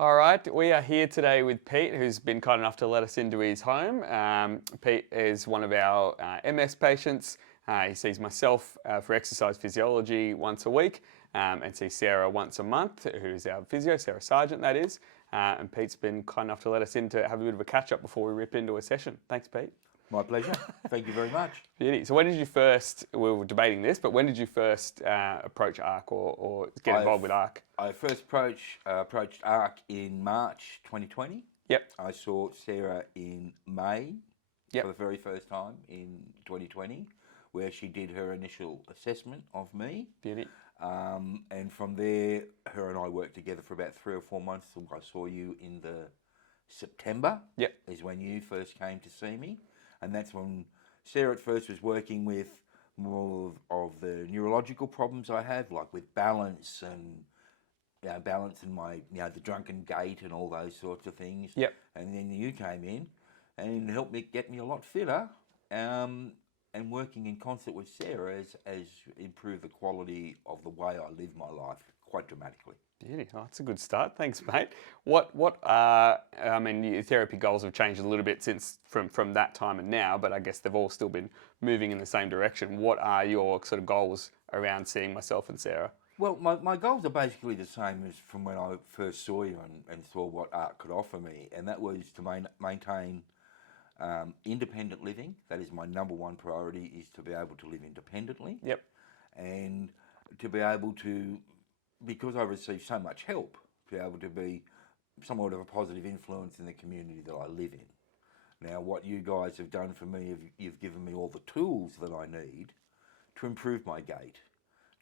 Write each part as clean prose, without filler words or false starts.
All right, we are here today with Pete, who's been kind enough to let us into his home. Pete is one of our MS patients. He sees myself for exercise physiology once a week and sees Sarah once a month, who's our physio, Sarah Sargent that is. And Pete's been kind enough to let us in to have a bit of a catch up before we rip into a session. Thanks, Pete. My pleasure. Thank you very much. Beauty. So when did you first, we were debating this, but when did you first approach ARC or get involved with ARC? I first approached ARC in March 2020. Yep. I saw Sarah in May Yep. for the very first time in 2020, where she did her initial assessment of me. Beauty. And from there, her and I worked together for about 3 or 4 months. So I saw you in the September. Yep. Is when you first came to see me. And that's when Sarah at first was working with more of the neurological problems I have, like with balance and my, the drunken gait and all those sorts of things. Yep. And then you came in and helped me get me a lot fitter. And working in concert with Sarah has improved the quality of the way I live my life quite dramatically. Beauty. Oh, that's a good start. Thanks, mate. What are, your therapy goals have changed a little bit since from that time and now, but I guess they've all still been moving in the same direction. What are your sort of goals around seeing myself and Sarah? Well, my goals are basically the same as from when I first saw you and saw what art could offer me, and that was to maintain independent living. That is my number one priority, is to be able to live independently. Yep. And to be able to, because I receive so much help, to be able to be somewhat of a positive influence in the community that I live in. Now, what you guys have done for me, you've given me all the tools that I need to improve my gait,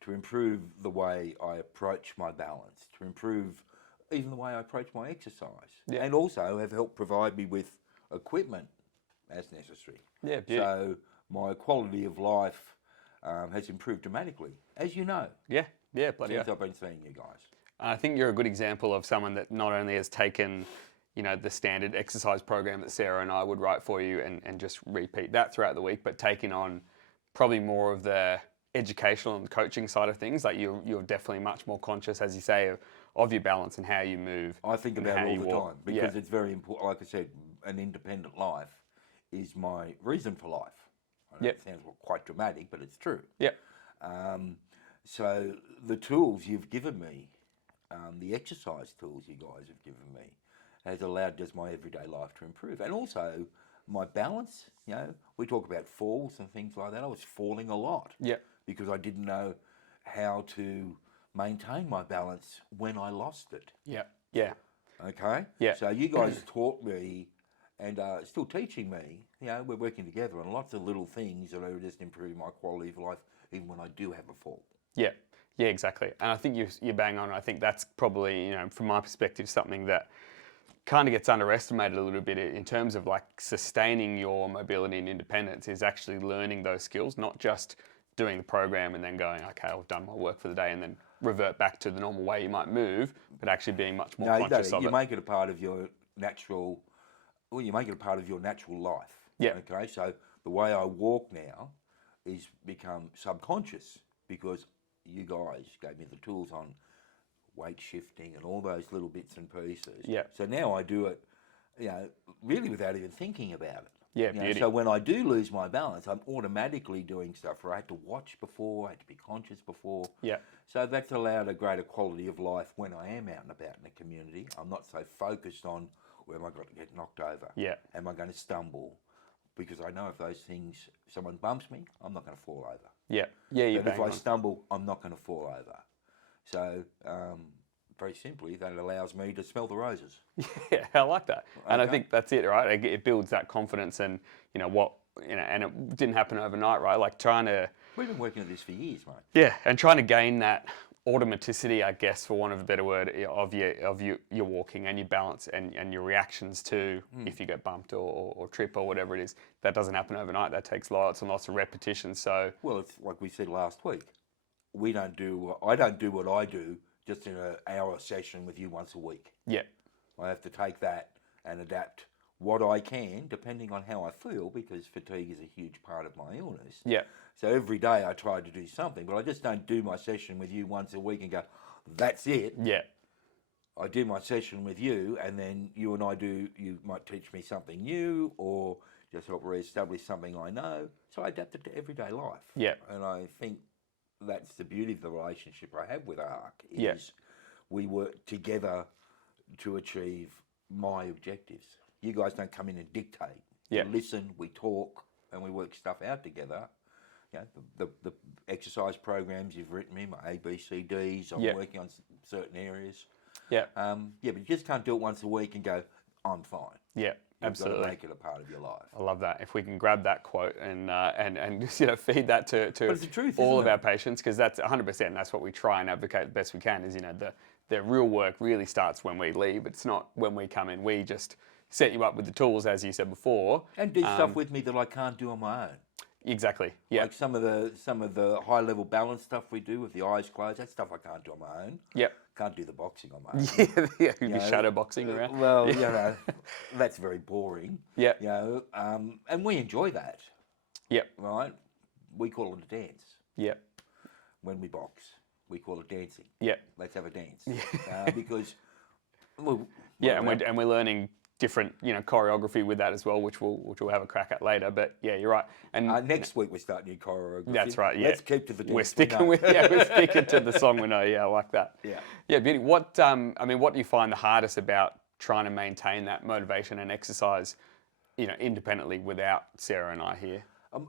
to improve the way I approach my balance, to improve even the way I approach my exercise, yeah. And also have helped provide me with equipment as necessary. Yeah, beauty. So my quality of life has improved dramatically, as you know. Yeah, bloody Since hell. I've been seeing you guys. I think you're a good example of someone that not only has taken, the standard exercise program that Sarah and I would write for you and just repeat that throughout the week, but taking on probably more of the educational and coaching side of things. Like you're definitely much more conscious, as you say, of your balance and how you move. I think about it all the time because Yeah. it's very important. Like I said, an independent life is my reason for life. I know It sounds quite dramatic, but it's true. Yeah. So the tools you've given me, the exercise tools you guys have given me, has allowed just my everyday life to improve. And also my balance, we talk about falls and things like that. I was falling a lot because I didn't know how to maintain my balance when I lost it. Yeah. Okay? Yeah. So you guys taught me and still teaching me, we're working together on lots of little things that are just improving my quality of life even when I do have a fall. Yeah, exactly. And I think you bang on. I think that's probably, from my perspective, something that kind of gets underestimated a little bit in terms of like sustaining your mobility and independence is actually learning those skills, not just doing the program and then going, okay, I've done my work for the day and then revert back to the normal way you might move, but actually being much more conscious of it. You make it a part of your natural, you make it a part of your natural life. Yeah. Okay, so the way I walk now is become subconscious because you guys gave me the tools on weight shifting and all those little bits and pieces. Yeah. So now I do it, really without even thinking about it. Yeah, beauty. So when I do lose my balance, I'm automatically doing stuff where I had to watch before, I had to be conscious before. Yeah. So that's allowed a greater quality of life when I am out and about in the community. I'm not so focused on where am I going to get knocked over? Yeah. Am I going to stumble? Because I know if those things, someone bumps me, I'm not going to fall over. Yeah, you But bang if I on. stumble, I'm not going to fall over. So very simply, that allows me to smell the roses. Yeah, I like that. And I Okay. think that's it, right? It builds that confidence and, and it didn't happen overnight, right? Like trying to... We've been working at this for years, mate. Yeah, and trying to gain that automaticity, I guess, for want of a better word, of your walking and your balance and your reactions to if you get bumped or trip or whatever it is. That doesn't happen overnight. That takes lots and lots of repetition. So... Well, it's like we said last week. I don't do what I do just in an hour session with you once a week. Yeah. I have to take that and adapt what I can depending on how I feel because fatigue is a huge part of my illness. Yeah. So every day I try to do something, but I just don't do my session with you once a week and go, that's it. Yeah. I do my session with you, and then you and I do. You might teach me something new, or just help re-establish something I know. So I adapt it to everyday life. Yeah. And I think that's the beauty of the relationship I have with ARC. Is Yeah. we work together to achieve my objectives. You guys don't come in and dictate. Yeah. We listen, we talk, and we work stuff out together. You know, the exercise programs you've written me, my ABCDs. I'm Yeah. working on certain areas. Yeah. Yeah, but you just can't do it once a week and go, I'm fine. Yeah. You've Absolutely. got to make it a part of your life. I love that. If we can grab that quote and just, feed that to it's the truth, all isn't of it? our patients, because that's 100%. That's what we try and advocate the best we can. Is the real work really starts when we leave. It's not when we come in. We just set you up with the tools, as you said before, And do stuff with me that I can't do on my own. Exactly. Yeah. Like some of the high level balance stuff we do with the eyes closed. That stuff I can't do on my own. Yep. Can't do the boxing on my own. Yeah. You'd be shadow boxing around. Well, that's very boring. Yeah. And we enjoy that. Yep. Right? We call it a dance. Yep. When we box, we call it dancing. Yep. Let's have a dance. Because we're and we're learning different choreography with that as well, which we'll have a crack at later. But yeah, you're right. And next week we start new choreography. that's right. Yeah. Let's keep to the dance. We're sticking to the song we know. Yeah, I like that. Yeah. Yeah, beauty. What what do you find the hardest about trying to maintain that motivation and exercise, independently without Sarah and I here?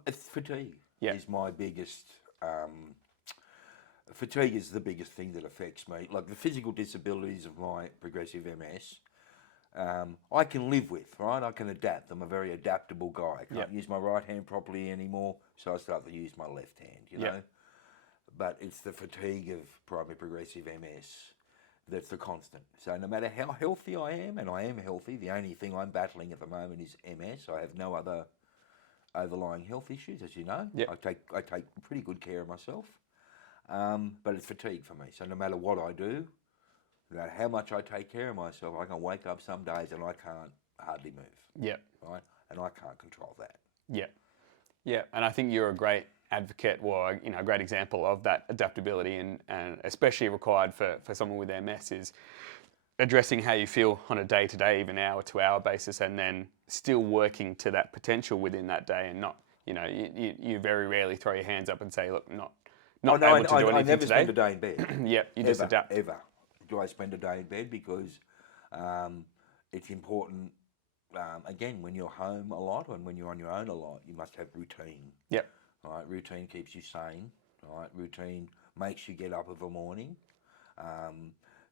It's fatigue. Yeah. Is my biggest. Fatigue is the biggest thing that affects me. Like the physical disabilities of my progressive MS. I can live with, right? I can adapt. I'm a very adaptable guy. I can't use my right hand properly anymore, so I start to use my left hand, you know? But it's the fatigue of primary progressive MS that's the constant. So no matter how healthy I am, and I am healthy, the only thing I'm battling at the moment is MS. I have no other overlying health issues, as you know. Yep. I take pretty good care of myself. But it's fatigue for me. So no matter what I do, no matter how much I take care of myself, I can wake up some days and I can't hardly move. Yeah. Right? And I can't control that. Yeah. Yeah. And I think you're a great advocate, or a great example of that adaptability, and especially required for someone with MS is addressing how you feel on a day-to-day, even hour-to-hour basis, and then still working to that potential within that day, and not, you very rarely throw your hands up and say, look, not able to do anything I never today. spend a day in bed. Yeah, you just adapt. Ever. Do I spend a day in bed? Because it's important, again, when you're home a lot and when you're on your own a lot, you must have routine. Yep. Right? Routine keeps you sane. Right? Routine makes you get up of a morning.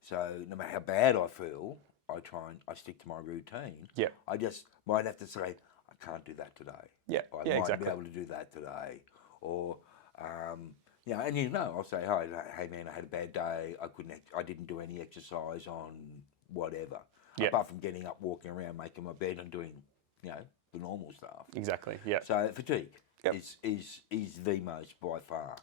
So no matter how bad I feel, I stick to my routine. Yep. I just might have to say, I can't do that today. Yeah. I Yeah, might exactly. be able to do that today. Or, I'll say, hey man, I had a bad day. I didn't do any exercise on whatever. Yep. Apart from getting up, walking around, making my bed and doing, the normal stuff. Exactly. Yeah. So fatigue Yep. is the most by far